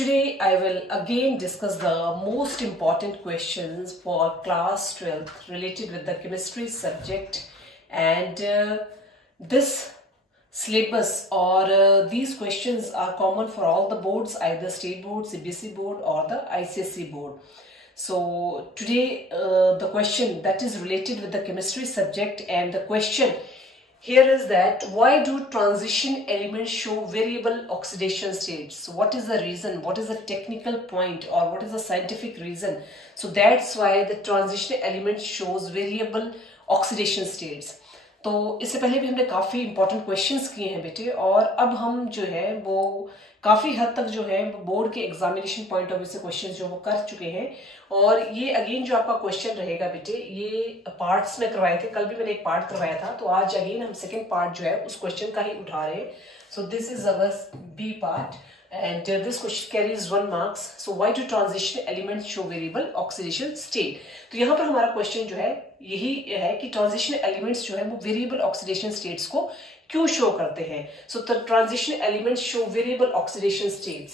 Today I will again discuss the most important questions for class 12th related with the chemistry subject, and this syllabus or these questions are common for all the boards, either state board, CBSE board or the ICSE board. So today the question that is related with the chemistry subject, and the question here is that why do transition elements show variable oxidation states? So what is the reason? What is the technical point or what is the scientific reason? So that's why the transition element shows variable oxidation states. तो इससे पहले भी हमने काफ़ी important questions किए हैं बेटे, और अब हम जो है वो काफ़ी हद तक जो है बोर्ड के एग्जामिनेशन पॉइंट ऑफ व्यू से क्वेश्चंस जो वो कर चुके हैं। और ये अगेन जो आपका क्वेश्चन रहेगा बेटे, ये पार्ट्स में करवाए थे, कल भी मैंने एक पार्ट करवाया था, तो आज अगेन हम सेकेंड पार्ट जो है उस क्वेश्चन का ही उठा रहे हैं। So this is our B part and this question carries 1 marks. So why do transition elements show variable oxidation state? तो यहाँ पर हमारा क्वेश्चन जो है यही है कि ट्रांजिशन एलिमेंट्स जो है वो वेरिएबल ऑक्सीडेशन स्टेट्स को क्यों शो करते हैं। So transition elements show variable oxidation states.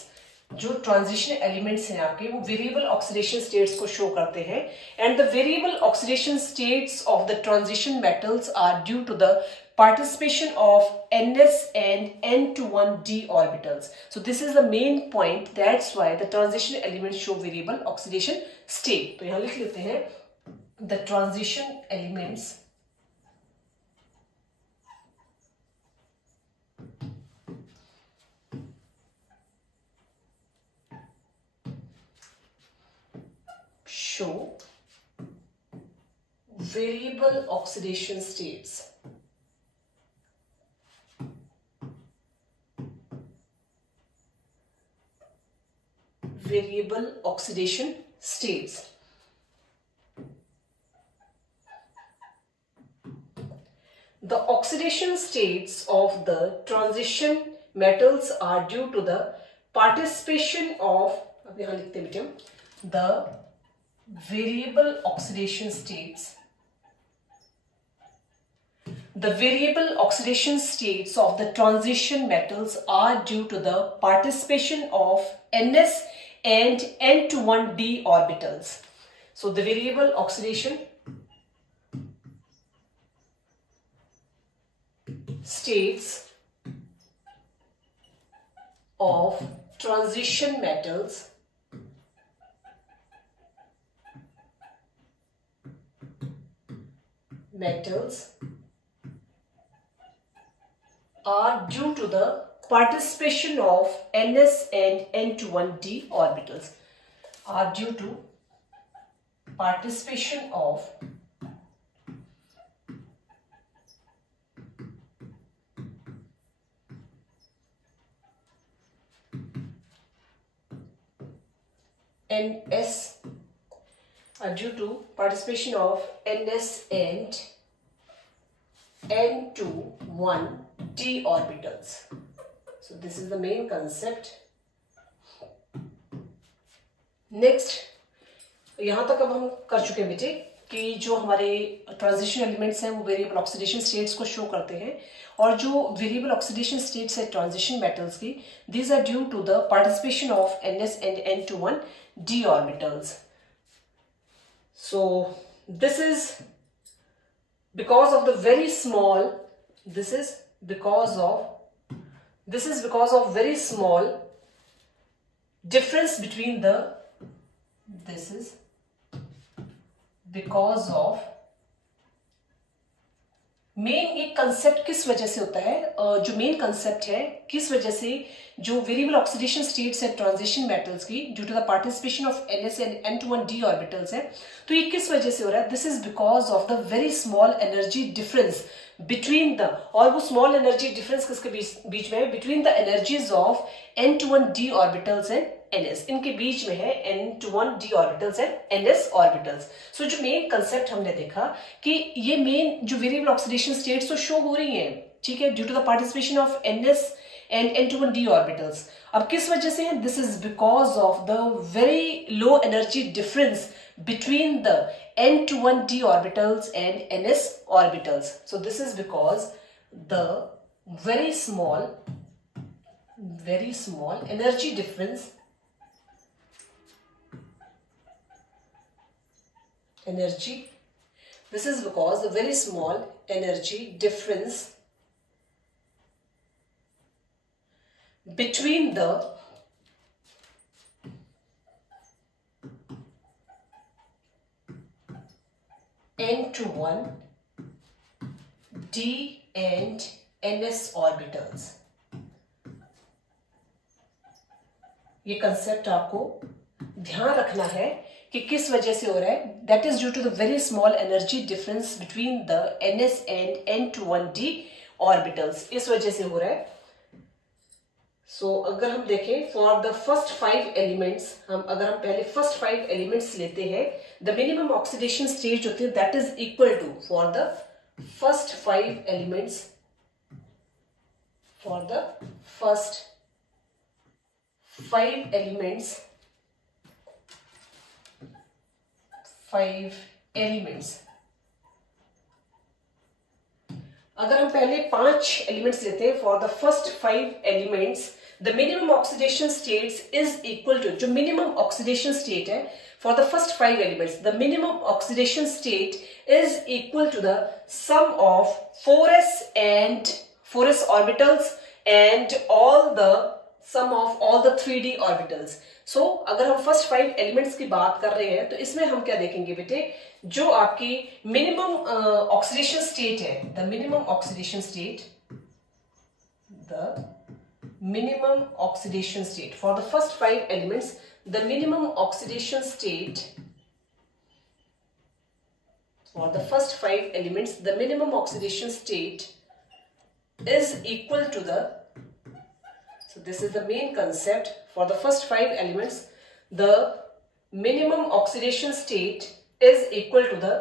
जो ट्रांजिशन एलिमेंट्स हैं आपके वो वेरिएबल ऑक्सीडेशन स्टेट्स को शो करते हैं, and the variable oxidation states of the transition metals are due to the participation of Ns and N2,1d orbitals. So this is the main point. That's why the transition elements show variable oxidation state. तो यहाँ लिख लेते हैं the transition elements show variable oxidation states. Variable oxidation states. The oxidation states of the transition metals are due to the participation of, अब यहाँ लिखते हैं बेटे, the variable oxidation states. The variable oxidation states of the transition metals are due to the participation of Ns and N2,1d orbitals. So the variable oxidation states of transition metals are due to the participation of Ns and N2,1d orbitals. Are due to participation of Ns and N2,1d orbitals. So this is the main concept. Next, यहाँ तक अब हम कर चुके हैं बेटे कि जो हमारे ट्रांजिशन एलिमेंट्स हैं वो वेरिएबल ऑक्सीडेशन स्टेट्स को शो करते हैं, और जो वेरिएबल ऑक्सीडेशन स्टेट्स है ट्रांजिशन मेटल्स की, these are due to the participation of Ns and N2,1d orbitals. So this is because of the very small, this is because of very small difference between the, this is because of, main एक कंसेप्ट किस वजह से होता है, जो main concept है किस वजह से जो वेरिएबल ऑक्सीडेशन स्टेट्स है ट्रांजिशन मेटल्स की due to the participation of Ns and N2,1d orbitals है, तो ये किस वजह से हो रहा है? This is because of the very small energy difference between the, और वो स्मॉल एनर्जी डिफरेंस किसके बीच में है? Between the energies of N2,1d orbitals and Ns, इनके बीच में है N2,1d orbitals and Ns orbitals. So जो मेन कंसेप्ट हमने देखा कि ये मेन जो वेरिएबल ऑक्सीडेशन स्टेट्स तो शो हो रही हैं, ठीक है, due to the participation of Ns and N2,1d orbitals. अब किस वजह से है? This is because of the very low energy difference between the N2,1d orbitals and Ns orbitals. So this is because the very small energy difference energy. This is because the very small energy difference between the n-1 d and ns orbitals. ये कंसेप्ट आपको ध्यान रखना है कि किस वजह से हो रहा है. That is due to the very small energy difference between the ns and n-1d orbitals. इस वजह से हो रहा है. सो अगर हम देखें फॉर द फर्स्ट 5 एलिमेंट्स, अगर हम पहले फर्स्ट 5 एलिमेंट्स लेते हैं, द मिनिमम ऑक्सीडेशन स्टेज होती है that is equal to for the first 5 elements, for the first 5 elements, 5 elements. अगर हम पहले 5 एलिमेंट्स लेते हैं for the first 5 elements, the minimum oxidation states is equal to, जो मिनिमम ऑक्सीडेशन स्टेट है for the first 5 elements, the minimum oxidation state is equal to the sum of 4s orbitals and all the sum of all the 3d orbitals. सो अगर हम फर्स्ट 5 एलिमेंट्स की बात कर रहे हैं तो इसमें हम क्या देखेंगे बेटे, जो आपकी मिनिमम ऑक्सीडेशन स्टेट है, the minimum oxidation state, the minimum oxidation state for the first 5 elements, the minimum oxidation state for the first 5 elements, the minimum oxidation state is equal to the, so this is the main concept for the first 5 elements, the minimum oxidation state is equal to the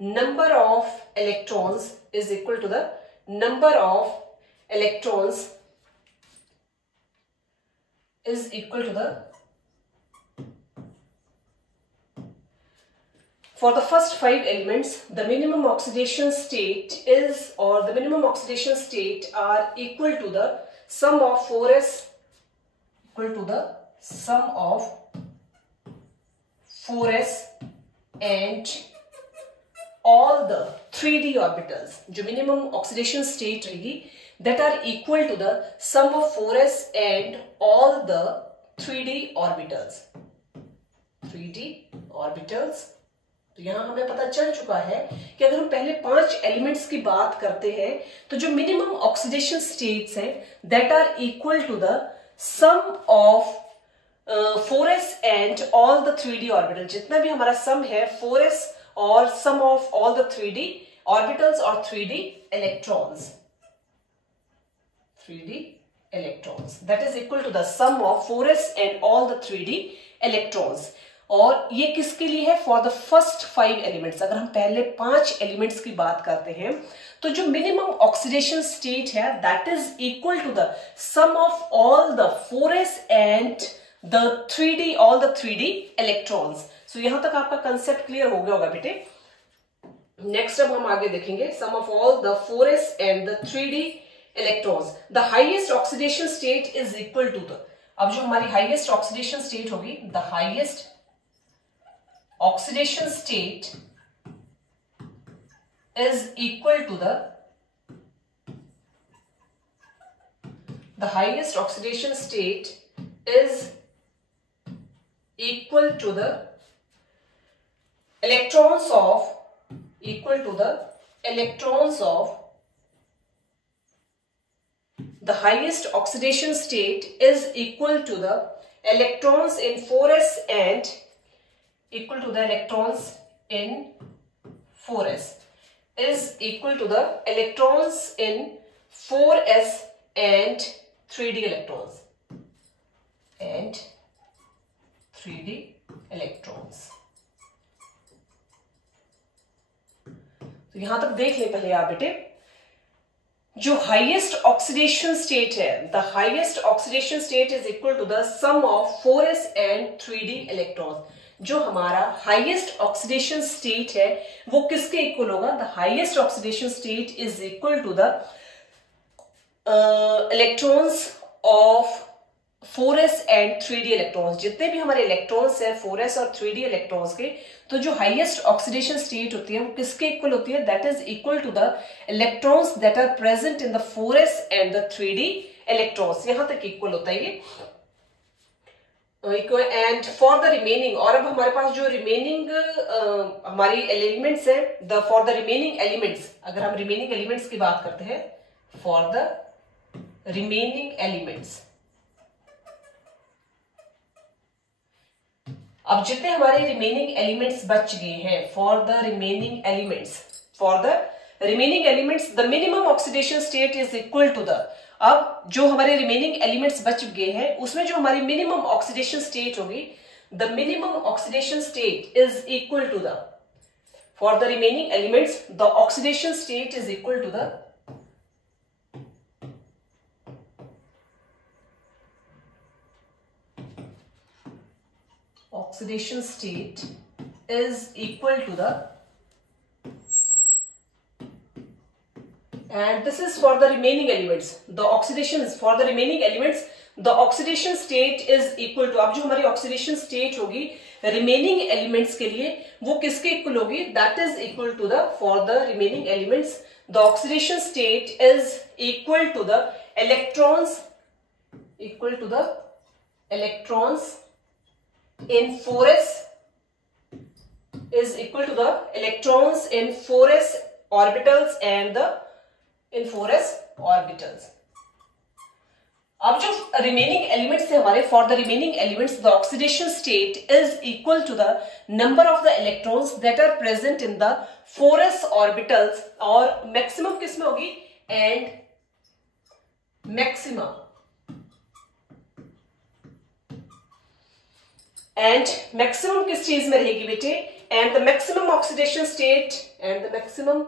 number of electrons, is equal to the number of electrons, is equal to the, for the first 5 elements, the minimum oxidation state is, or the minimum oxidation state are equal to the sum of 4s, equal to the sum of 4s and all the 3d orbitals. जो minimum oxidation state रहेगी that are equal to the sum of 4s and all the 3d orbitals. 3d orbitals. तो यहां हमें पता चल चुका है कि अगर हम पहले 5 एलिमेंट्स की बात करते हैं तो जो मिनिमम ऑक्सीडेशन स्टेट्स हैं that are equal to the sum of 4s and all the 3d orbital. जितना भी हमारा सम है 4s और sum of all the 3d orbitals और 3d electrons, 3d electrons, that is equal to the sum of 4s and all the 3d electrons. और ये किसके लिए है, फॉर द फर्स्ट 5 एलिमेंट्स. अगर हम पहले 5 एलिमेंट्स की बात करते हैं तो जो मिनिमम ऑक्सीडेशन स्टेट है that is equal to the sum of all the 4s and the 3d, all the 3d electrons. So यहां तक आपका कंसेप्ट क्लियर हो गया होगा बेटे. नेक्स्ट अब हम आगे देखेंगे sum of all the 4s and the 3d electrons. The highest oxidation state is equal to the, अब जो हमारी हाईएस्ट ऑक्सीडेशन स्टेट होगी, the highest oxidation state is equal to the highest oxidation state is equal to the electrons of, equal to the electrons of, the highest oxidation state is equal to the electrons in 4s and equal to the electrons in 4s is equal to the electrons in 4s and 3d electrons and 3d electrons. तो यहां तक देख ले पहले आप बेटे, जो highest oxidation state है, the highest oxidation state is equal to the sum of 4s and 3d electrons. जो हमारा हाईएस्ट ऑक्सीडेशन स्टेट है वो किसके इक्वल होगा, the highest oxidation state is equal to the electrons of 4s and 3d electrons, जितने भी हमारे इलेक्ट्रॉन्स हैं 4s और 3d इलेक्ट्रॉन्स के, तो जो हाईएस्ट ऑक्सीडेशन स्टेट होती है वो किसके इक्वल होती है? That is equal to the electrons that are present in the 4s and the 3d electrons, यहां तक इक्वल होता है ये। एंड फॉर द रिमेनिंग, और अब हमारे पास जो रिमेनिंग हमारी एलिमेंट्स है, the for the remaining elements, अगर हम रिमेनिंग एलिमेंट्स की बात करते हैं, फॉर द रिमेनिंग एलिमेंट्स, अब जितने हमारे रिमेनिंग एलिमेंट्स बच गए हैं, for the remaining elements, for the remaining elements the minimum oxidation state is equal to the, अब जो हमारे रिमेनिंग एलिमेंट्स बच गए हैं उसमें जो हमारी मिनिमम ऑक्सीडेशन स्टेट होगी, the minimum oxidation state is equal to the, for the remaining elements the oxidation state is equal to the oxidation state is equal to the, and this is for the remaining elements, the oxidation is for the remaining elements, the oxidation state is equal to, अब जो हमारी oxidation state होगी remaining elements के लिए वो किसके equal होगी? that is equal to the, for the remaining elements the oxidation state is equal to the electrons, equal to the electrons in 4s is equal to the electrons in 4s orbitals and the in 4s orbitals. अब जो remaining elements है हमारे, for the remaining elements the oxidation state is equal to the number of the electrons that are present in the 4s orbitals, और maximum किसमें होगी? And maximum, and maximum किस चीज में रहेगी बेटे? And the maximum oxidation state, and the maximum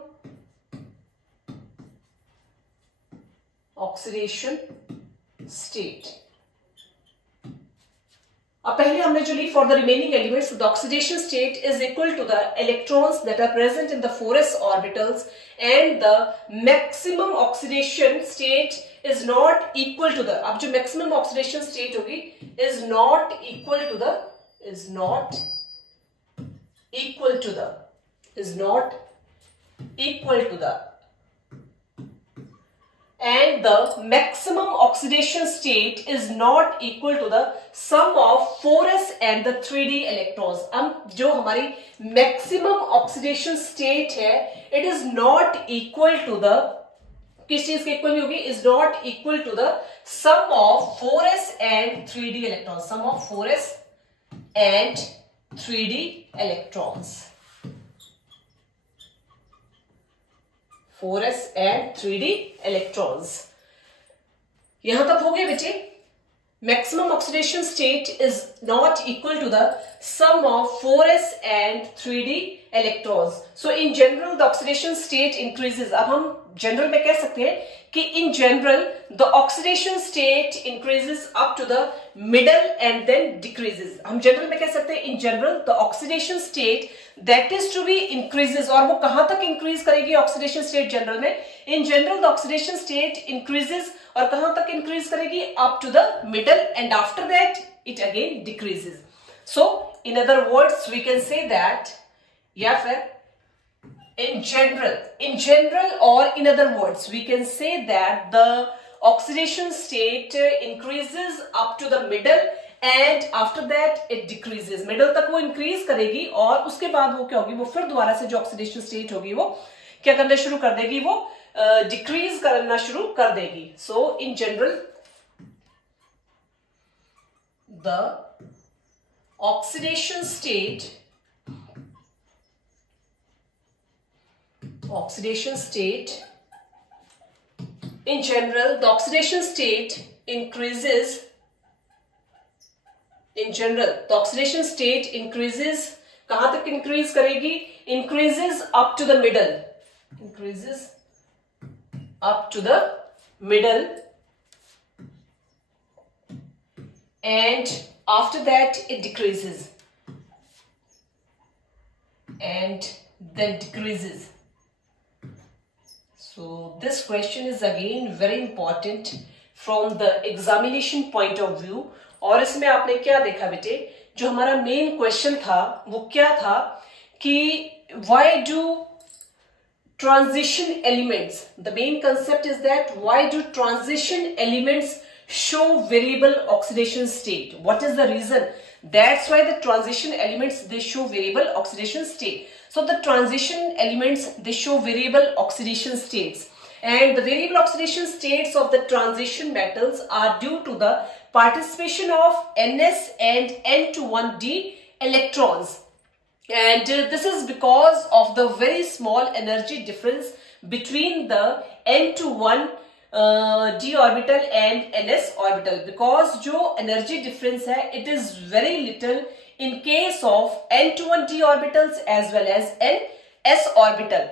oxidation state. अब पहले हमने जो ली, for the remaining elements the oxidation state is equal to the electrons that are present in the 4s orbitals and the maximum oxidation state is not equal to the, अब जो मैक्सिमम oxidation state होगी is not equal to the, is not equal to the, is not equal to the, and the maximum oxidation state is not equal to the sum of 4s and the 3d electrons। अब जो हमारी maximum oxidation state है it is not equal to the, किस चीज के इक्वल नहीं होगी? is not equal to the sum of 4s and 3d electrons, sum of 4s and 3d electrons, 4s and 3d electrons। यहां तक हो गए बेटे? maximum oxidation state is not equal to the sum of 4s and 3d electrons, so in general the oxidation state increases। अब हम जनरल में कह सकते हैं कि in general the oxidation state increases up to the middle and then decreases। हम जनरल में कह सकते हैं in general the oxidation state that is to be increases, और वो कहां तक इंक्रीज करेगी ऑक्सीडेशन स्टेट जनरल में? in general the oxidation state increases, और कहां तक इंक्रीज करेगी? up to the middle, and after that it again decreases। so in other words we can say that, या फिर in general or in other words we can say that the oxidation state increases up to the middle and after that it decreases। middle तक वो increase करेगी और उसके बाद वो क्या होगी? वो फिर दोबारा से जो oxidation state होगी वो क्या करना शुरू कर देगी? वो decrease करना शुरू कर देगी। so in general the oxidation state in general the oxidation state increases, in general the oxidation state increases, कहां तक increase करेगी? increases up to the middle, increases up to the middle, and after that it decreases and then decreases। So this question is again very important from the examination point of view. और इसमें आपने क्या देखा बेटे, जो हमारा main question था वो क्या था कि why do transition elements, the main concept is that why do transition elements show variable oxidation state? What is the reason? That's why the transition elements, they show variable oxidation state. So the transition elements, they show variable oxidation states, and the variable oxidation states of the transition metals are due to the participation of Ns and N2,1d electrons. And this is because of the very small energy difference between the N2,1d orbital and Ns orbital, because जो energy difference है it is very little in case of N2,1d orbitals as well as Ns orbital.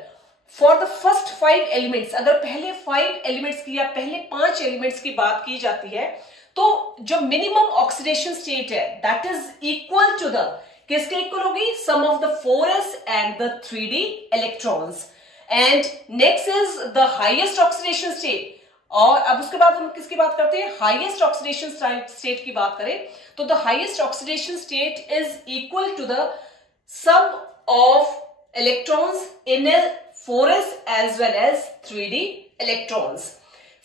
For the first 5 elements, अगर पहले 5 elements की या पहले 5 elements की बात की जाती है तो जो minimum oxidation state है that is equal to the, किसके इक्वल होगी, sum of the 4s and the 3d electrons. And next is the highest oxidation state. और अब उसके बाद हम किसकी बात करते हैं, हाईएस्ट ऑक्सीडेशन स्टेट की बात करें तो the highest oxidation state is equal to the sum of electrons in 4s as well as 3d electrons.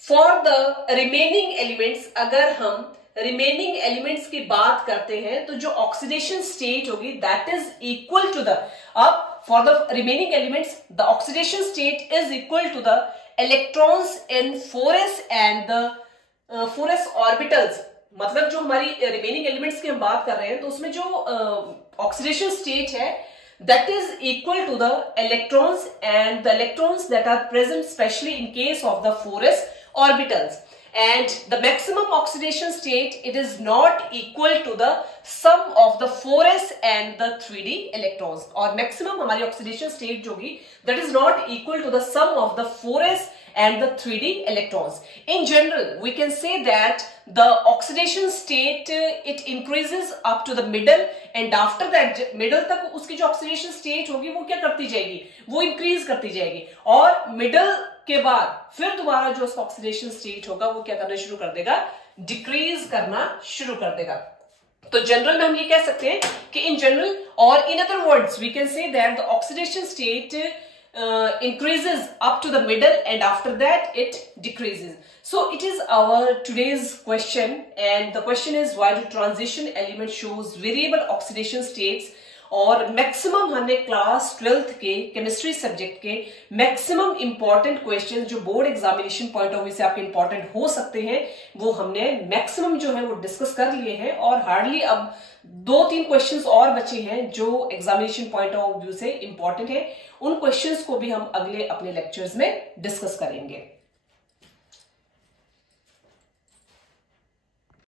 For the remaining elements, अगर हम रिमेनिंग एलिमेंट्स की बात करते हैं तो जो ऑक्सीडेशन स्टेट होगी that is equal to the, अब for the remaining elements the oxidation state is equal to the electrons in 4s and the 4s orbitals. मतलब जो हमारी रिमेनिंग एलिमेंट्स की हम बात कर रहे हैं तो उसमें जो ऑक्सीडेशन स्टेट है that is equal to the electrons and the electrons that are present especially in case of the 4s orbitals. And the maximum oxidation state, it is not equal to the sum of the 4s and the 3d electrons. और maximum हमारी oxidation state जो होगी that is not equal to the sum of the 4s and the 3d electrons. In general, we can say that the oxidation state it increases up to the middle, and after that middle तक उसकी जो oxidation state होगी वो क्या करती जाएगी, वो increase करती जाएगी, और middle के बाद फिर दोबारा जो उसका ऑक्सीडेशन स्टेट होगा वो क्या करना शुरू कर देगा, डिक्रीज करना शुरू कर देगा। तो जनरल में हम ये कह सकते हैं कि इन जनरल और in other words we can say that the oxidation state increases up to the middle and after that it decreases. So it is our today's question, and the question is why do transition element shows variable oxidation states। और मैक्सिमम हमने class 12th के chemistry subject के maximum important question जो board examination point of view से आपके इंपॉर्टेंट हो सकते हैं वो हमने मैक्सिमम जो है वो डिस्कस कर लिए हैं, और हार्डली अब 2-3 क्वेश्चंस और बचे हैं जो एग्जामिनेशन पॉइंट ऑफ व्यू से इंपॉर्टेंट है। उन क्वेश्चंस को भी हम अगले अपने लेक्चर्स में डिस्कस करेंगे।